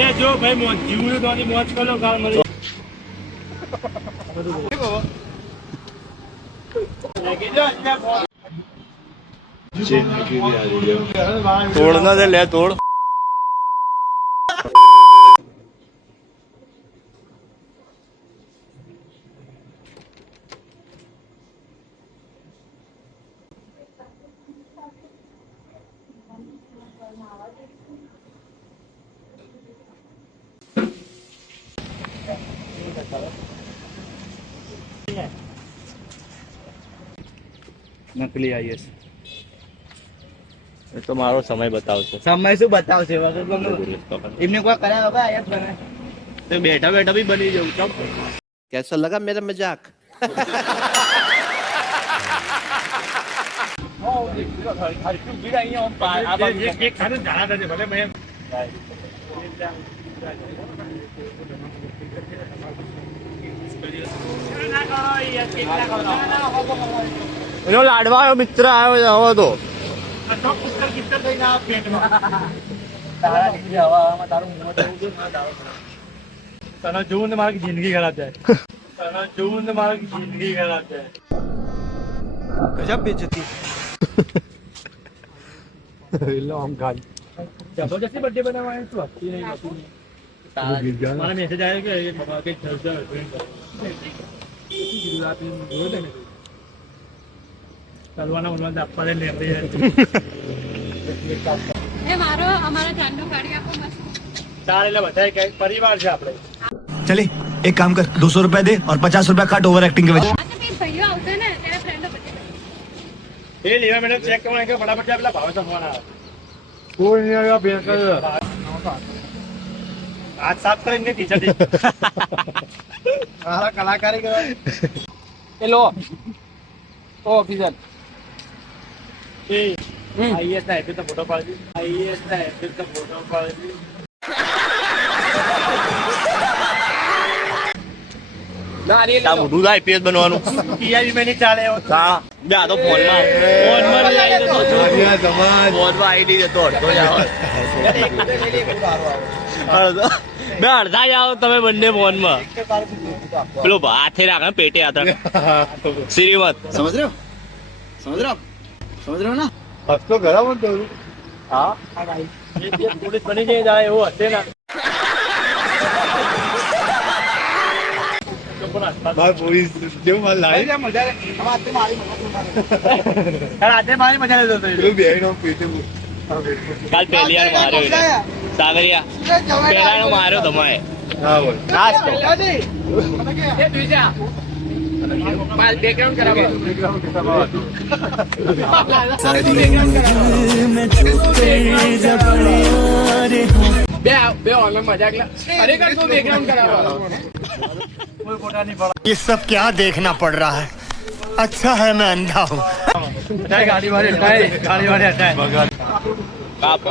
એ જો ભાઈ મોજ જીવું તો મોજ કરો કાલ મળી तोड़ना दे ले तोड़ નકલી આઈએસ तो मारो समय बताओ समय શું બતાવશે એમને કોઈ કર્યા વગર આઈએસ બને તો બેઠા બેઠા બી બની જવું ચપ कैसा लगा मेरा मजाक लाडवा मित्र आयो हवा तो તને જોવું ને મારી જિંદગી ખરાબ જાય તને જોવું ને મારી જિંદગી ખરાબ જાય ગજબ બેજતી લોંગ ગાડી જબરજસ્તી બર્થડે બનાવવાનો શું હતી નહીં મારા મેસેજ આવ્યો કે એ બાબા કે ચર્ચા ચાલવાના ઉલવાના આપવા દે લેબરી એ મારો અમારા જાનનો ગાડી આપો બસ ચાલ એટલે બધાય કઈ પરિવાર છે આપણે चले एक काम कर 200 रुपया दे और 50 रुपया काट ओवर एक्टिंग के वजह આ તો બે ભાઈઓ આવશે ને ત્યારે ફ્રેન્ડો બચે એ લેવા મેડમ ચેક કરવાના કે ફટાફટ પેલા ભાવ સંભવાના કોઈ નહીં આવ્યા બેંક હાથ સાફ કરીને ટીચર મારા કલાકારી કરવા એ લો ઓ ઓફિસર એ આઈએસ ના એપી તો ફોટો પાડી આઈએસ ના એપી તો ફોટો પાડી મોટું આઈપીએસ બનવાનું ટીઆરપી મેં નહીં ચાલે હા બે આ તો ફોનમાં આઈડી દેતો બે અડધા જ આવો તમે બંને ફોનમાં પેલો હાથે રાખે પેટે હાથ શ્રીમત समझ रहे हो समझ रहे हो समझ रहे हो ना હસતો ઘણા મત દઉં હા પોલીસ બની જાય એવું હશે ને પોલીસ જેવું મારે લાવી રાતે મારી મજા લેતો કાલ પહેલી વાર માર્યો સાગરિયા પહેલાનો માર્યો તમારે ये सब क्या देखना पड़ रहा है अच्छा है मैं अंधा हूँ ગાડી વાળી ગાડી વાળી હટાય કાપો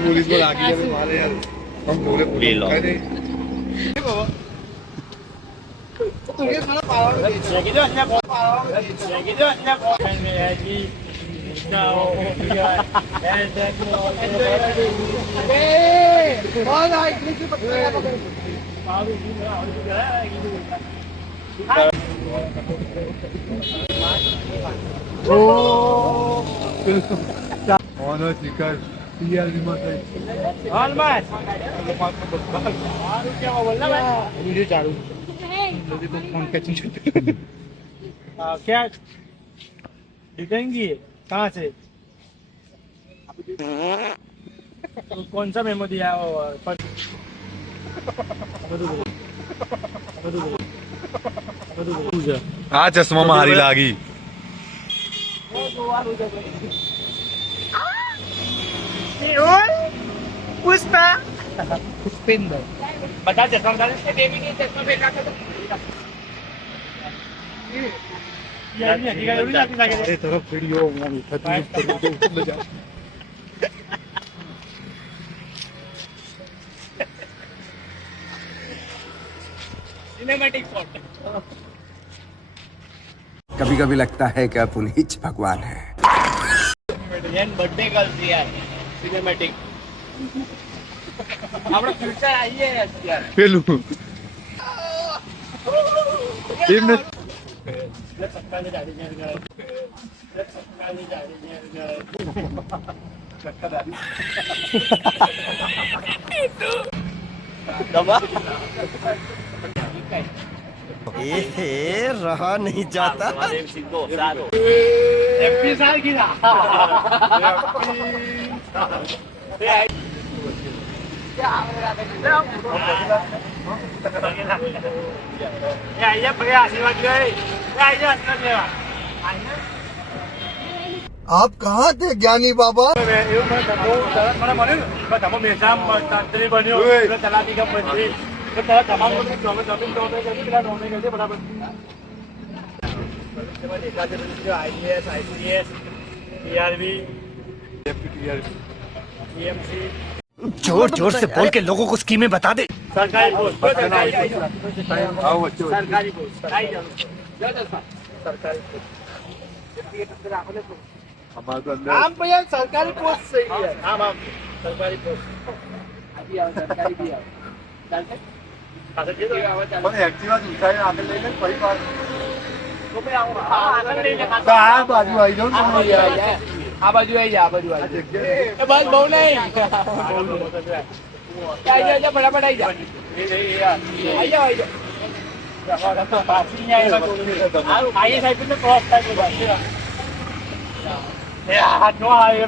પોલીસ માં લાગી મારે યાર ले लो क्या दिखेंगी कहाँ से कौन सा मेमो दिया આ ચશ્મા મારી લાગી पुष्पा पुष्पेंद्र बता चश्मा डाल इसके बेबी के चश्मा फेंका कर ये तरफ वीडियो सिनेमैटिक शॉट कभी कभी लगता है कि पुनीत भगवान है બર્થડે ગર્લ છે યાર સિનેમેટિક આપણે ફ્યુચર આવીએ યાર પેલું એમને रहा नहीं जाता હેપી સાલગીરા आप कहाँ थे ज्ञानी बाबा जोर जोर से बोल के लोगों को स्कीमें बता दे। सरकारी पोस्ट सरकारी पोस्ट सरकारी આમ ભૈયા સરકારી પોસ્ટ છે યાર આમ સરકારી પોસ્ટ આજી આવે સરકારી બી આવે ચાલશે આગળ જે આવે ચાલ મને એક્ટિવા ઉઠાઈને આગળ લઈને ફરી વાર તો ભાઈ આવો આગળ લઈને આ બાજુ આવી જાઉં આ બાજુ આવી જા આ બાજુ આવી જા એ બસ બહુ નહીં આવી જા ફટાફટ આવી જા આવી જાઓ પાછી નહીં આવી સાહેબ ને ક્રોસ થાય હાથ નો આવે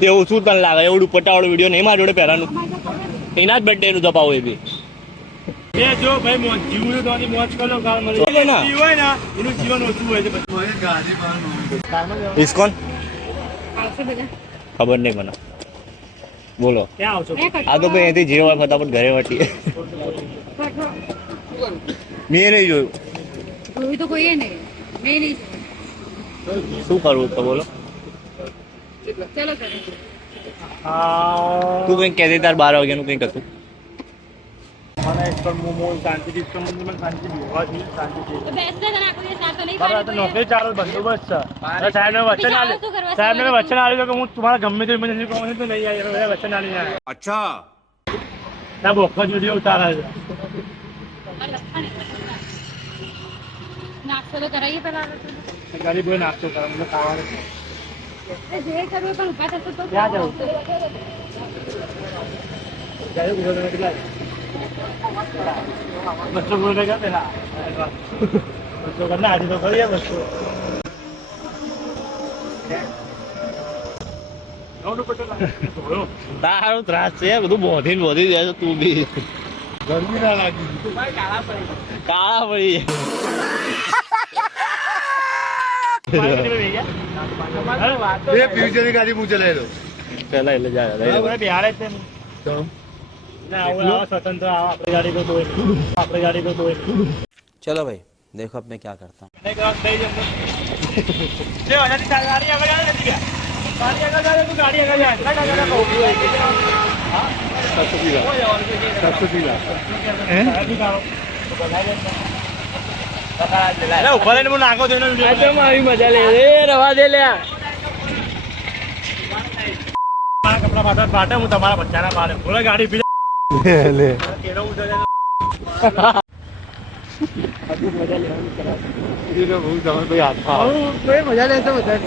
તેવું શું તને લાગે એવડું પટાવાળો વિડીયો નહીં મારા જોડે પહેલાનું એના જ બર્થડે નું દબાવો એ બી એ જો ભાઈ મોજ જીવનું તો આની મોજ કરો કાર મળે હોય ને હોય ને એનું જીવન ઓછું હોય છે ઇસ્કોન ખબર નહીં મને બોલો ક્યાં આવશો આ તો ભાઈ અહીંથી જે હોય ફટાફટ ઘરે વટીએ મેં નહીં જોયું જોયું તો કોઈએ નહીં મેં નહીં શું કરવું તો બોલો ચલો કરે તું કંઈક કહેતી તાર 12 વાગ્યાનું કંઈક હતું મને એક પણ મોમો શાંતિથી મને શાંતિ હોવાથી શાંતિથી તો બેસને તને આખો દિવસ નાસ્તો નહીં બરાબર તો નોકરી ચાલુ બંદોબસ્ત છે સાહેબને વચન આલે સાહેબને વચન આલ્યું કે હું તમારા ગમે તે ઇમરજન્સી કહું તો નહીં આવી વચન આલી જાય અચ્છા ના બોખા વિડીયો ઉતારે છે નાસ્તો તો કરાવીએ પેલા ગરીબ હોય નાસ્તો કરે મને ખાવાનું જે કરવું પણ ઉભા થશે તો ક્યાં જવું? ગરીબ હોય તો કેટલા બસો બોલે ગયા પેલા બસો કરના આજે તો કરીએ બસો તારો ત્રાસ છે બધું બોધી જાય તું બી ગરમી ના લાગી કાળા પડી એ ફ્યુચરની ગાડી હું ચલાવી લઉં પેલા એટલે જાય બિહાર જ ના આવું સ્વતંત્ર આપણી ગાડી તો દોય આપણી ગાડી તો દોય चलो भाई देखो अब मैं क्या करता हूँ મજા લે રવા દે લે કપડા પાટે હું તમારા બચ્ચાના પાડે બોલે ગાડી પી લે બહુ તમે ભાઈ હાથમાં મજા લેશે બધા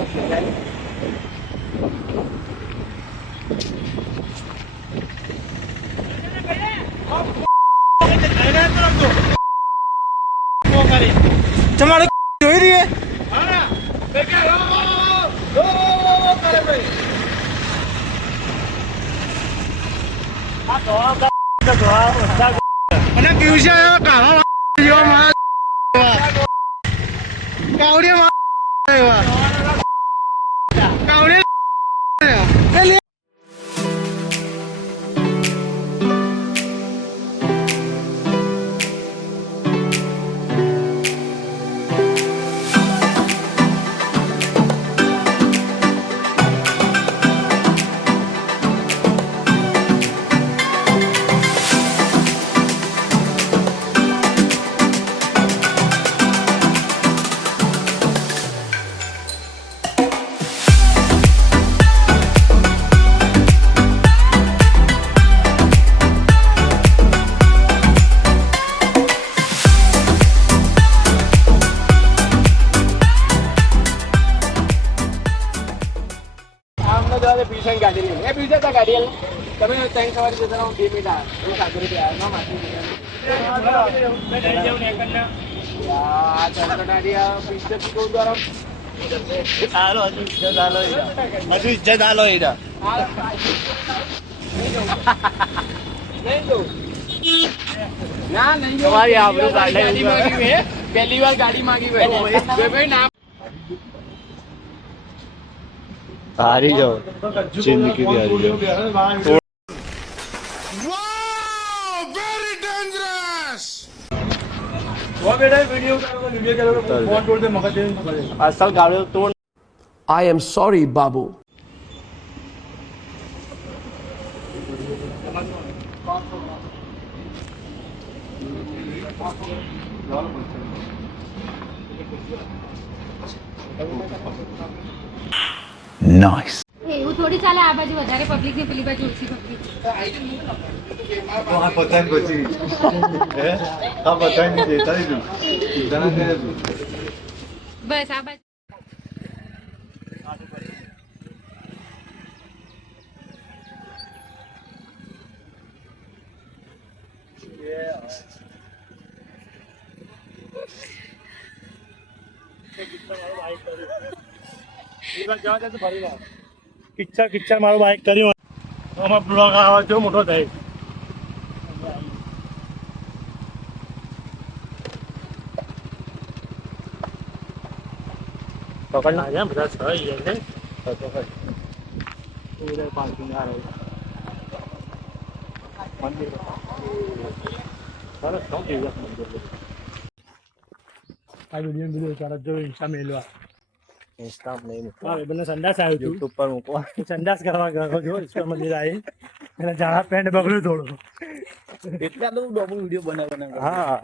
तुम्हारे જોઈ રહી है અને પીવું છે કાળો આમને જવા દે પીસન ગાડી લઈને એ પીસે તા ગાડી આલે તમે ત્રણ સવારી જતા રહો 2 મિનિટ આ હું સાગર રૂપિયા ના માથી મેં લઈ જાઉં ને કન્ના યાર ચાલ ગાડી આ પીસે કી કહું દ્વારા હાલો હજુ ઇજ્જત હાલો એડા નહીં દઉં ના નહીં દઉં. તમારી આબરૂ કાઢે ગાડી માંગી મેં પહેલી વાર ગાડી માંગી ભાઈ ભાઈ ના હારી જાઓ જિંદગી થી હારી જાઓ અસલ ગાડી તો I am sorry, Babu. Nice. એવું થોડી ચાલે આ બાજુ વધારે પબ્લિક ને પેલી બાજુ ઓછી પબ્લિક આ પતંગ પછી હે આ પતંગ ની દેતા દીધું ઈદાના કરે તું બસ આ બાજુ કિચ્ચર મારું બાઈક કર્યું આમાં બ્લોગ આવે જો મોટો થાય પકડ ના જાય બધા સહી જાય છે પાર્કિંગ આ રહ્યું મંદિર સરસ શું થઈ ગયા મંદિર આ વિડીયો સરસ જો ઇન્સ્ટા મેલવા ઇન્સ્ટા નહીં હા બંને સંડાસ આવ્યું હતું યુટ્યુબ પર મૂકવા સંડાસ કરવા ગયો જો ઈશ્વર મંદિર આવી એના જાડા પેન્ટ બગડ્યું થોડું એટલા તો ડબલ વિડીયો બનાવવાના હા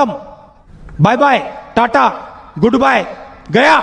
खत्म bye bye tata goodbye गया